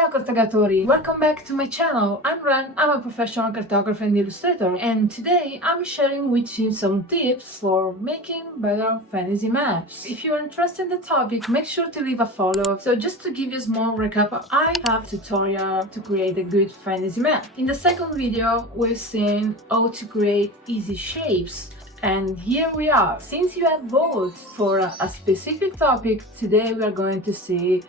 Ciao cartogratori! Welcome back to my channel. I'm Ren, I'm a professional cartographer and illustrator, and today I'm sharing with you some tips for making better fantasy maps. If you're interested in the topic, make sure to leave a follow. So just to give you a small recap, I have a tutorial to create a good fantasy map. In the second video, we've seen how to create easy shapes. And here we are. Since you have voted for a specific topic, today we are going to see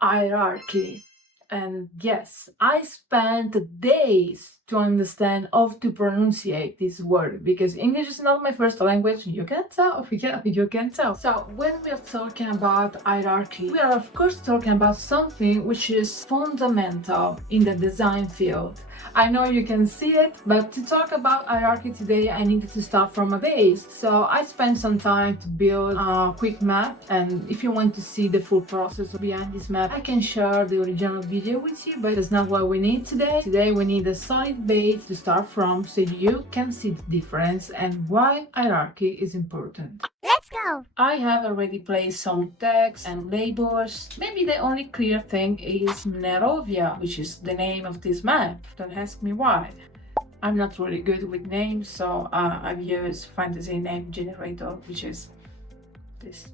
hierarchy. And yes, I spent days to understand how to pronunciate this word because English is not my first language. You can tell, yeah, you can tell. So when we are talking about hierarchy, we are of course talking about something which is fundamental in the design field. I know you can see it, but to talk about hierarchy today, I needed to start from a base. So I spent some time to build a quick map, and if you want to see the full process behind this map, I can share the original video with you, but that's not what we need today. Today we need a solid base to start from so you can see the difference and why hierarchy is important. Let's go! I have already placed some text and labels. Maybe the only clear thing is Nerovia, which is the name of this map. Don't ask me why. I'm not really good with names, so I've used fantasy name generator, which is this.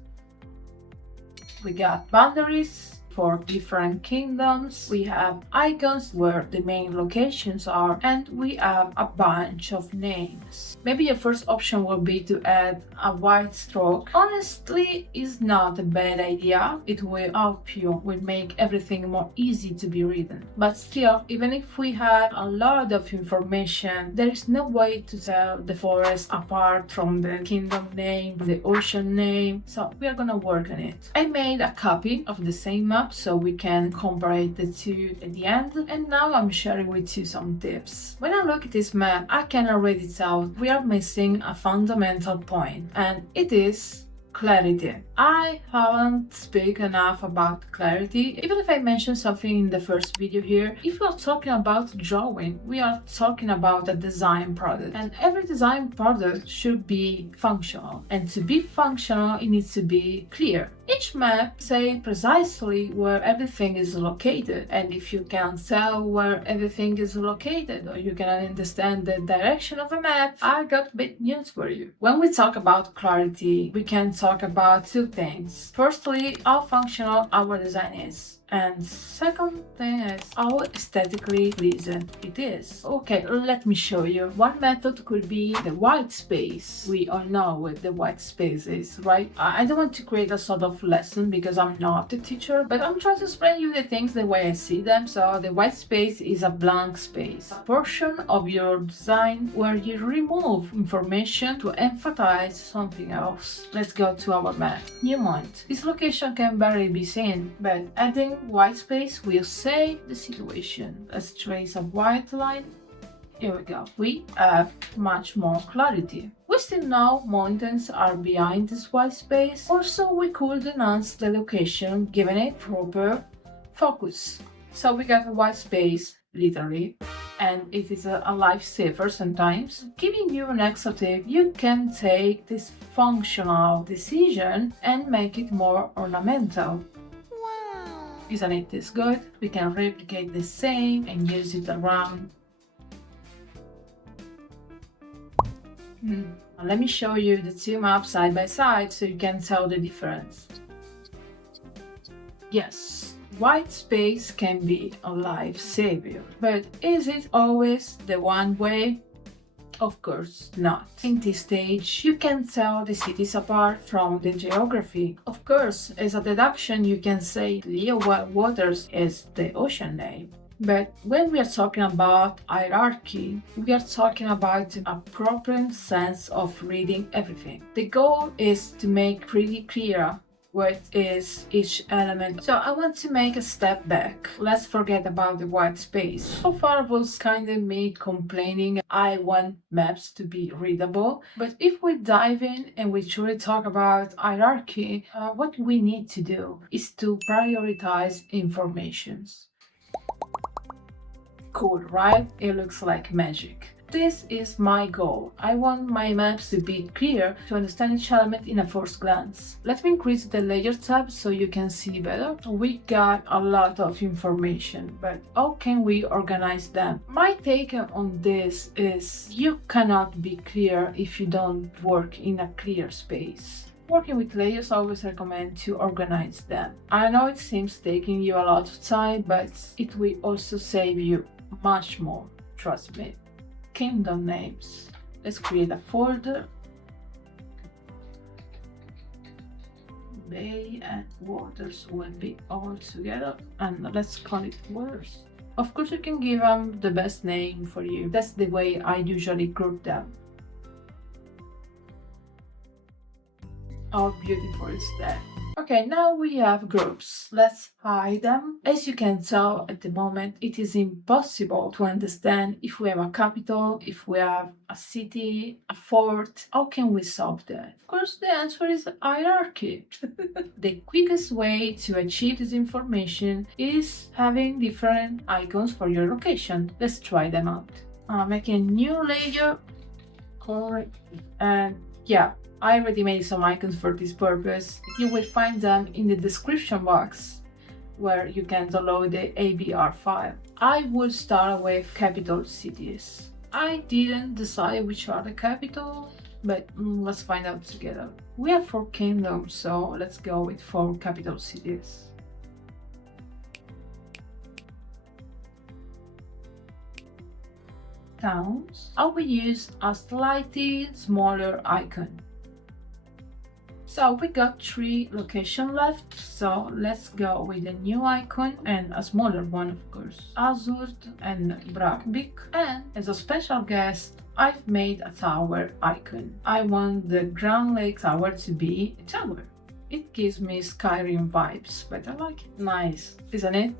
We got boundaries for different kingdoms, we have icons where the main locations are, and we have a bunch of names. Maybe your first option will be to add a white stroke. Honestly, it's not a bad idea. It will help you, will make everything more easy to be written. But still, even if we had a lot of information, there is no way to tell the forest apart from the kingdom name, the ocean name, so we are gonna work on it. I made a copy of the same map so we can compare the two at the end, and now I'm sharing with you some tips. When I look at this map, I can already tell we are missing a fundamental point, and it is clarity. I haven't spoken enough about clarity, even if I mentioned something in the first video here. If we are talking about drawing, we are talking about a design product, and every design product should be functional, and to be functional it needs to be clear. Each map say precisely where everything is located, and if you can't tell where everything is located or you cannot understand the direction of a map, I got bad news for you. When we talk about clarity, we can talk about two things. Firstly, how functional our design is. And second thing is how aesthetically pleasing it is. Okay, let me show you. One method could be the white space. We all know what the white space is, right? I don't want to create a sort of lesson because I'm not a teacher, but I'm trying to explain you the things the way I see them. So the white space is a blank space, a portion of your design where you remove information to emphasize something else. Let's go to our map. New point. This location can barely be seen, but adding white space will save the situation. Let's trace a white line. Here we go. We have much more clarity. We still know mountains are behind this white space. Also, we could enhance the location, giving it proper focus. So we got a white space, literally, and it is a lifesaver sometimes. Giving you an extra tip, you can take this functional decision and make it more ornamental. Isn't it this good? We can replicate the same and use it around. Let me show you the two maps side by side so you can tell the difference. Yes, white space can be a lifesaver, but is it always the one way? Of course not. In this stage, you can tell the cities apart from the geography. Of course, as a deduction, you can say Leo Waters is the ocean name. But when we are talking about hierarchy, we are talking about a proper sense of reading everything. The goal is to make pretty clear what is each element. So I want to make a step back. Let's forget about the white space. So far it was kind of me complaining I want maps to be readable. But if we dive in and we truly talk about hierarchy, what we need to do is to prioritize informations. Cool, right? It looks like magic. This is my goal. I want my maps to be clear to understand each element in a first glance. Let me increase the layer tab so you can see better. We got a lot of information, but how can we organize them? My take on this is you cannot be clear if you don't work in a clear space. Working with layers, I always recommend to organize them. I know it seems taking you a lot of time, but it will also save you much more, trust me. Kingdom names. Let's create a folder. Bay and waters will be all together, and let's call it waters. Of course, you can give them the best name for you. That's the way I usually group them. How beautiful is that? Okay, now we have groups. Let's hide them. As you can tell at the moment, it is impossible to understand if we have a capital, if we have a city, a fort. How can we solve that? Of course, the answer is hierarchy. The quickest way to achieve this information is having different icons for your location. Let's try them out. Make a new layer. Correct. And yeah, I already made some icons for this purpose. You will find them in the description box where you can download the ABR file. I will start with capital cities. I didn't decide which are the capital, but let's find out together. We have 4 kingdoms, so let's go with 4 capital cities. Towns. I will use a slightly smaller icon. So we got 3 locations left, so let's go with a new icon and a smaller one, of course. Azurt and Brakbik. And as a special guest, I've made a tower icon. I want the Grand Lake Tower to be a tower. It gives me Skyrim vibes, but I like it. Nice, isn't it?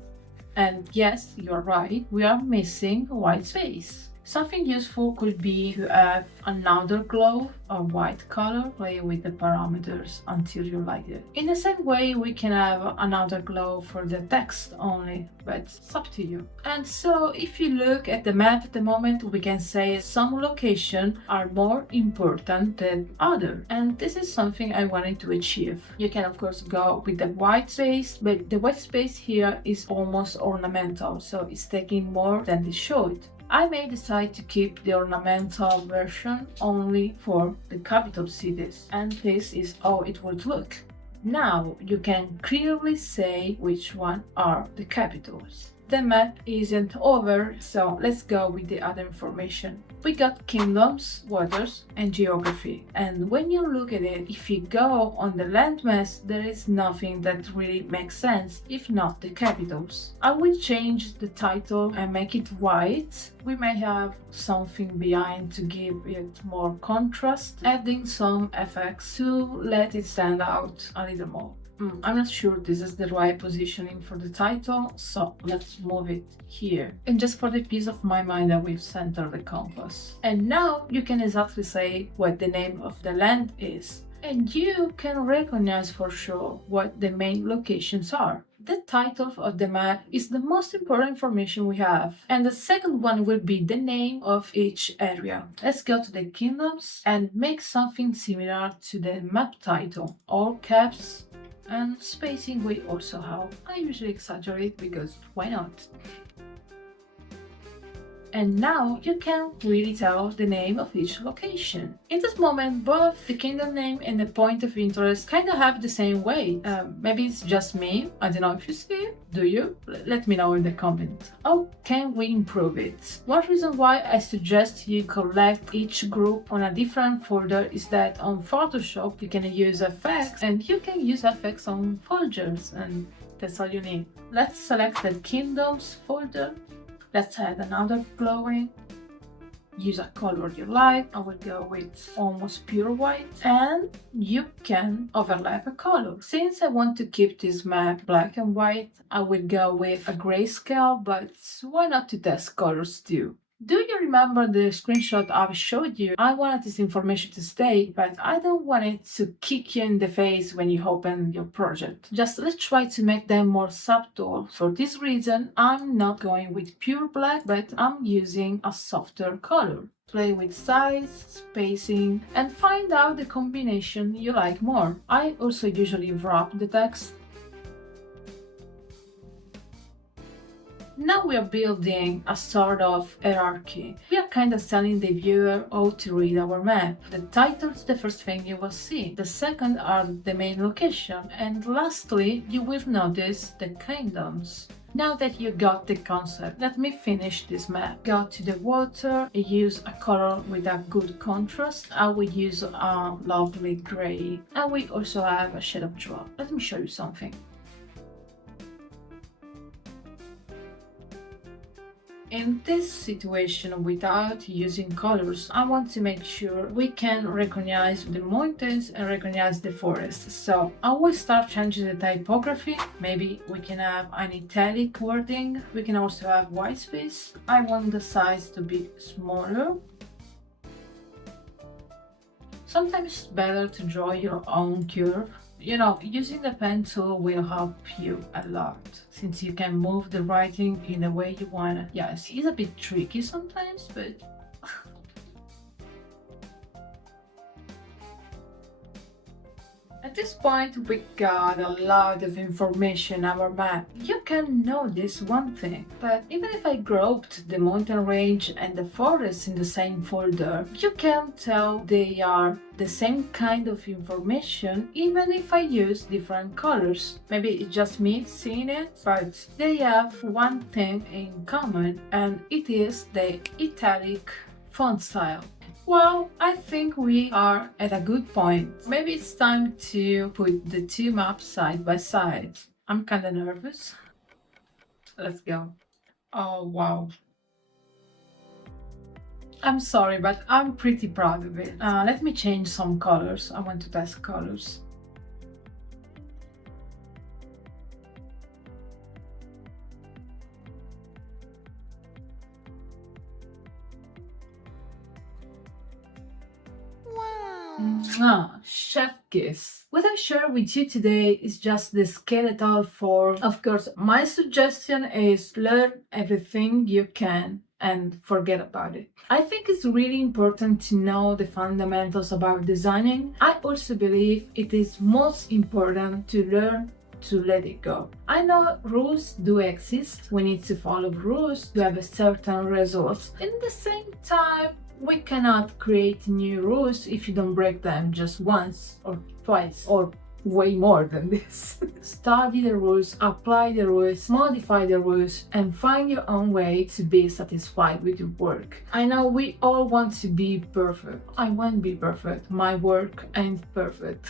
And yes, you're right, we are missing white space. Something useful could be to have another globe or white color, play with the parameters until you like it. In the same way, we can have another globe for the text only, but it's up to you. And so if you look at the map at the moment, we can say some locations are more important than others. And this is something I wanted to achieve. You can of course go with the white space, but the white space here is almost ornamental, so it's taking more than it should. I may decide to keep the ornamental version only for the capital cities, and this is how it would look. Now you can clearly say which one are the capitals. The map isn't over, so let's go with the other information. We got kingdoms, waters, and geography. And when you look at it, if you go on the landmass, there is nothing that really makes sense, if not the capitals. I will change the title and make it white. We may have something behind to give it more contrast, adding some effects to let it stand out a little more. I'm not sure this is the right positioning for the title, so let's move it here. And just for the peace of my mind, I will center the compass. And now you can exactly say what the name of the land is. And you can recognize for sure what the main locations are. The title of the map is the most important information we have. And the second one will be the name of each area. Let's go to the kingdoms and make something similar to the map title. All caps and spacing will also help. I usually exaggerate because why not? And now you can really tell the name of each location. In this moment, both the kingdom name and the point of interest kind of have the same weight. Maybe it's just me. I don't know if you see it. Do you? Let me know in the comment. How can we improve it? One reason why I suggest you collect each group on a different folder is that on Photoshop you can use effects and you can use effects on folders, and that's all you need. Let's select the kingdoms folder. Let's add another glowing. Use a color you like. I will go with almost pure white. And you can overlap a color. Since I want to keep this map black and white, I will go with a grayscale, but why not to test colors too? Do you remember the screenshot I showed you? I wanted this information to stay, but I don't want it to kick you in the face when you open your project. Just let's try to make them more subtle. For this reason, I'm not going with pure black, but I'm using a softer color. Play with size, spacing, and find out the combination you like more. I also usually wrap the text. Now we are building a sort of hierarchy. We are kind of telling the viewer how to read our map. The title is the first thing you will see. The second are the main location. And lastly, you will notice the kingdoms. Now that you got the concept, let me finish this map. Go to the water, use a color with a good contrast. I will use a lovely gray. And we also have a shade of drop. Let me show you something. In this situation, without using colors, I want to make sure we can recognize the mountains and recognize the forest. So I will start changing the typography. Maybe we can have an italic wording. We can also have white space. I want the size to be smaller. Sometimes it's better to draw your own curve. You know, using the pen tool will help you a lot, since you can move the writing in the way you want it. Yes, it's a bit tricky sometimes, but at this point we got a lot of information on our map. You can notice one thing, that even if I grouped the mountain range and the forest in the same folder, you can tell they are the same kind of information even if I use different colors. Maybe it's just me seeing it, but they have one thing in common, and it is the italic font style. Well, I think we are at a good point. Maybe it's time to put the two maps side by side. I'm kinda nervous. Let's go. Oh, wow. I'm sorry, but I'm pretty proud of it. Let me change some colors. I want to test colors. Chef kiss. What I share with you today is just the skeletal form. Of course, my suggestion is learn everything you can and forget about it. I think it's really important to know the fundamentals about designing. I also believe it is most important to learn to let it go. I know rules do exist. We need to follow rules to have a certain result. In the same time, we cannot create new rules if you don't break them just once or twice or way more than this. Study the rules, apply the rules, modify the rules, and find your own way to be satisfied with your work. I know we all want to be perfect. I won't be perfect. My work ain't perfect.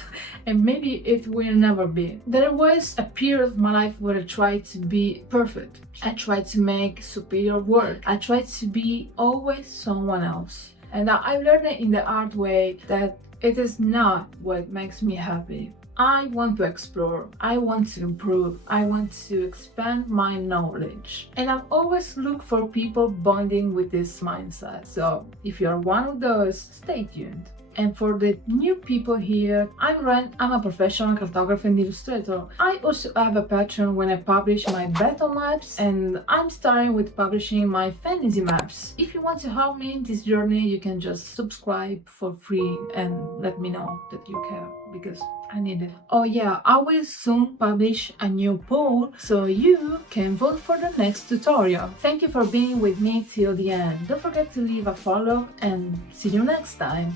And maybe it will never be. There was a period of my life where I tried to be perfect. I tried to make superior work. I tried to be always someone else. And I learned in the hard way that it is not what makes me happy. I want to explore, I want to improve, I want to expand my knowledge. And I've always looked for people bonding with this mindset. So if you're one of those, stay tuned. And for the new people here, I'm Ren, I'm a professional cartographer and illustrator. I also have a Patreon when I publish my battle maps, and I'm starting with publishing my fantasy maps. If you want to help me in this journey, you can just subscribe for free and let me know that you care, because I need it. Oh yeah, I will soon publish a new poll so you can vote for the next tutorial. Thank you for being with me till the end. Don't forget to leave a follow and see you next time.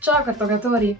Ciao cartogratori!